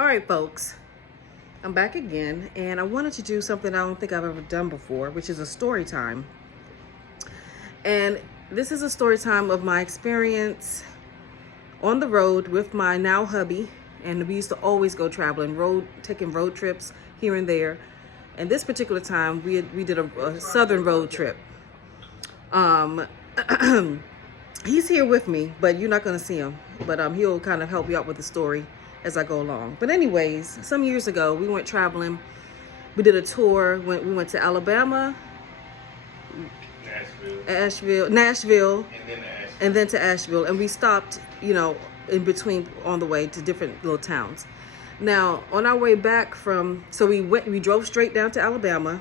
All right, folks, I'm back again, and I wanted to do something I don't think I've ever done before, which is a story time. And this is a story time of my experience on the road with my now hubby. And we used to always go traveling, taking road trips here and there. And this particular time, we did a southern road trip. He's here with me, but you're not going to see him. But he'll kind of help you out with the story as I go along. But anyways, some years ago, we went traveling. We did a tour. We went to Alabama, Nashville, and then to Asheville. And we stopped, in between on the way to different little towns. Now, on our way back we drove straight down to Alabama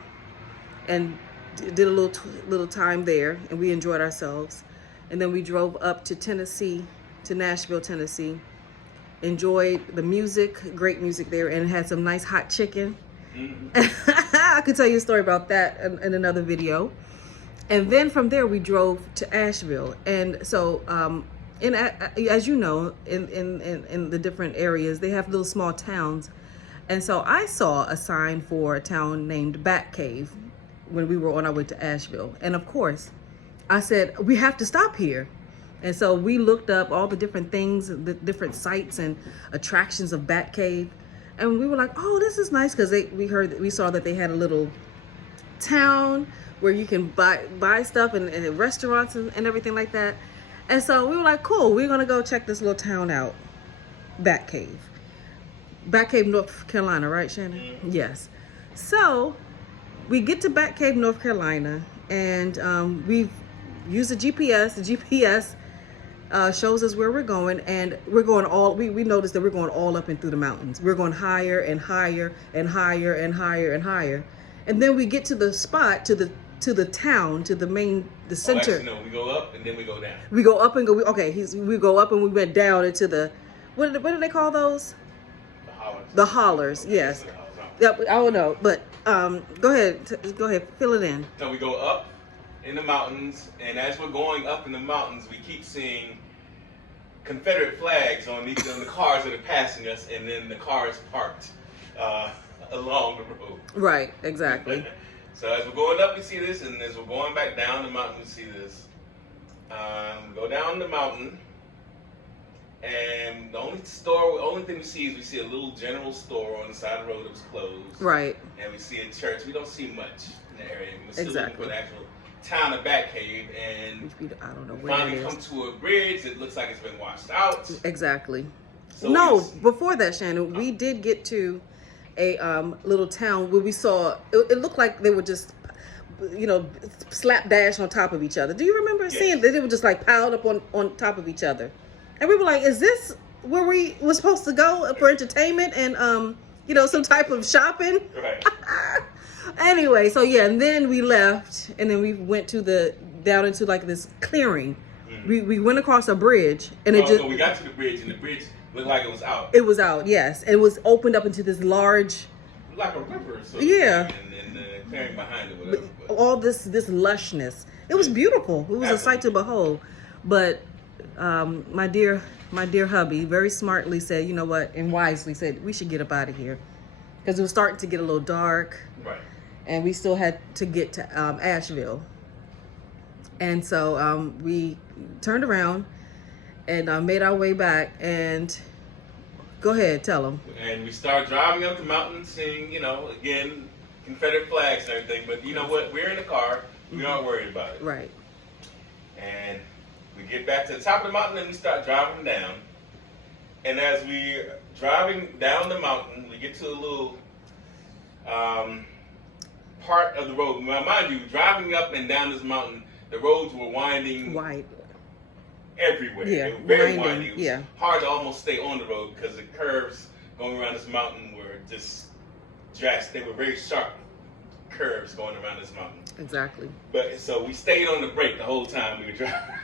and did a little time there, and we enjoyed ourselves. And then we drove up to Tennessee, to Nashville, Tennessee. Enjoyed the music, great music there, and had some nice hot chicken. I could tell you a story about that in another video. And then from there, we drove to Asheville. And so, as you know, in the different areas, they have little small towns. And so I saw a sign for a town named Batcave when we were on our way to Asheville. And of course, I said, we have to stop here. And so we looked up all the different things, the different sites and attractions of Batcave. And we were like, oh, this is nice, because we saw that they had a little town where you can buy stuff and restaurants and everything like that. And so we were like, cool, we're gonna go check this little town out, Batcave, North Carolina, right, Shannon? Mm-hmm. Yes. So we get to Batcave, North Carolina, and we use the GPS. The GPS shows us where we're going, and we're going we noticed that we're going all up and through the mountains. We're going higher and higher and higher and higher and higher. And then we get to the spot, to the town, to the center. Actually, no, we go up and then we go down. We go up and go, we go up and we went down into the, what do they call those? The hollers. The hollers, yes. Yep, I don't know, but go ahead, fill it in. So we go up in the mountains, and as we're going up in the mountains, we keep seeing Confederate flags on the cars that are passing us, and then the cars parked along the road. Right, exactly. So as we're going up, we see this, and as we're going back down the mountain, we see this. We go down the mountain, and the only thing we see a little general store on the side of the road that was closed. Right. And we see a church. We don't see much in the area. We're still Exactly. looking for the actual town of Batcave, and I don't know we where finally it is. come to a bridge that looks like it's been washed out. Exactly. So no, before that, Shannon, we did get to a little town where we saw, it looked like they were just, slapdash on top of each other. Do you remember seeing that they were just like piled up on top of each other? And we were like, is this where we were supposed to go for entertainment and, some type of shopping? Right. Anyway, so yeah, and then we left, and then we went down into like this clearing. Mm-hmm. We went across a bridge, and we got to the bridge, and the bridge looked like it was out. It was out, yes. It was opened up into this large, like a river, so yeah, and the clearing behind it, whatever. All this lushness. It was beautiful. It was a sight to behold. But my dear hubby very smartly said, you know what, and wisely said, we should get up out of here, because it was starting to get a little dark. Right. And we still had to get to Asheville. And so we turned around and made our way back. And go ahead, tell them. And we started driving up the mountain, seeing, again, Confederate flags and everything. But you know what? We're in the car. We aren't worried about it. Right. And we get back to the top of the mountain, and we start driving down. And as we're driving down the mountain, we get to a little part of the road. Now, mind you, driving up and down this mountain, the roads were winding everywhere. Yeah, they were very winding. It was hard to almost stay on the road, because the curves going around this mountain were just drastic. They were very sharp curves going around this mountain. Exactly. But so we stayed on the brake the whole time we were driving.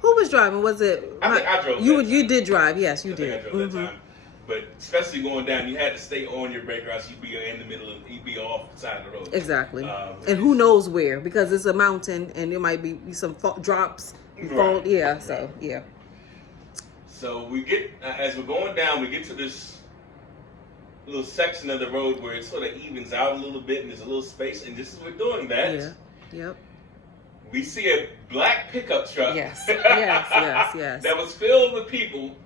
Who was driving? Was it? I think I drove. You did drive. Yes, you did. I drove that time. But especially going down, you had to stay on your brake, or else you'd be in the middle you'd be off the side of the road. Exactly. And who knows where, because it's a mountain and there might be some drops. Right. Yeah. So yeah. So we get, as we're going down, we get to this little section of the road where it sort of evens out a little bit and there's a little space. And just as we're doing that, Yep. we see a black pickup truck. Yes. That was filled with people.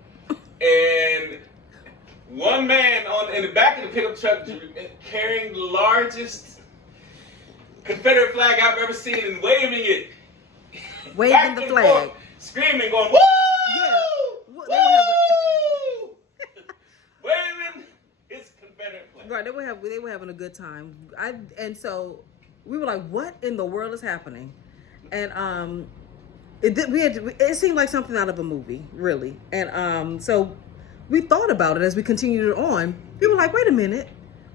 And one man in the back of the pickup truck carrying the largest Confederate flag I've ever seen and waving it. Waving the flag. Forth, screaming, going, woo! Yeah. Woo! Waving his Confederate flag. Right, they were having a good time. And so we were like, what in the world is happening? And it seemed like something out of a movie, really. And so we thought about it as we continued on. We were like, wait a minute,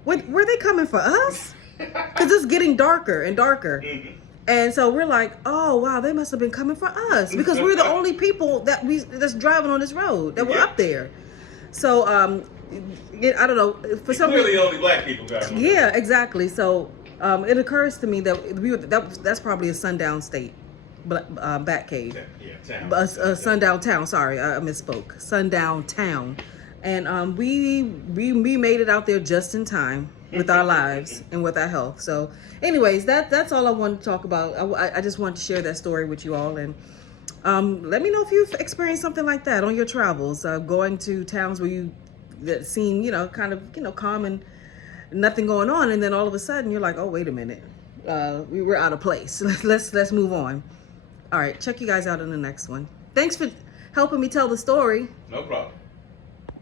were they coming for us? Because it's getting darker and darker. Mm-hmm. And so we're like, oh wow, they must have been coming for us because we're the only people that's driving on this road that were up there. So I don't know, for some reason, clearly only black people driving. Yeah, exactly. So it occurs to me that that's probably a sundown state, batcave. Town. A sundown town. Sorry, I misspoke. Sundown town, and we made it out there just in time with our lives and with our health. So, anyways, that's all I wanted to talk about. I just wanted to share that story with you all, and let me know if you've experienced something like that on your travels, going to towns where that seem kind of calm and nothing going on, and then all of a sudden you're like, oh wait a minute, we were out of place. Let's move on. All right, check you guys out in the next one. Thanks for helping me tell the story. No problem.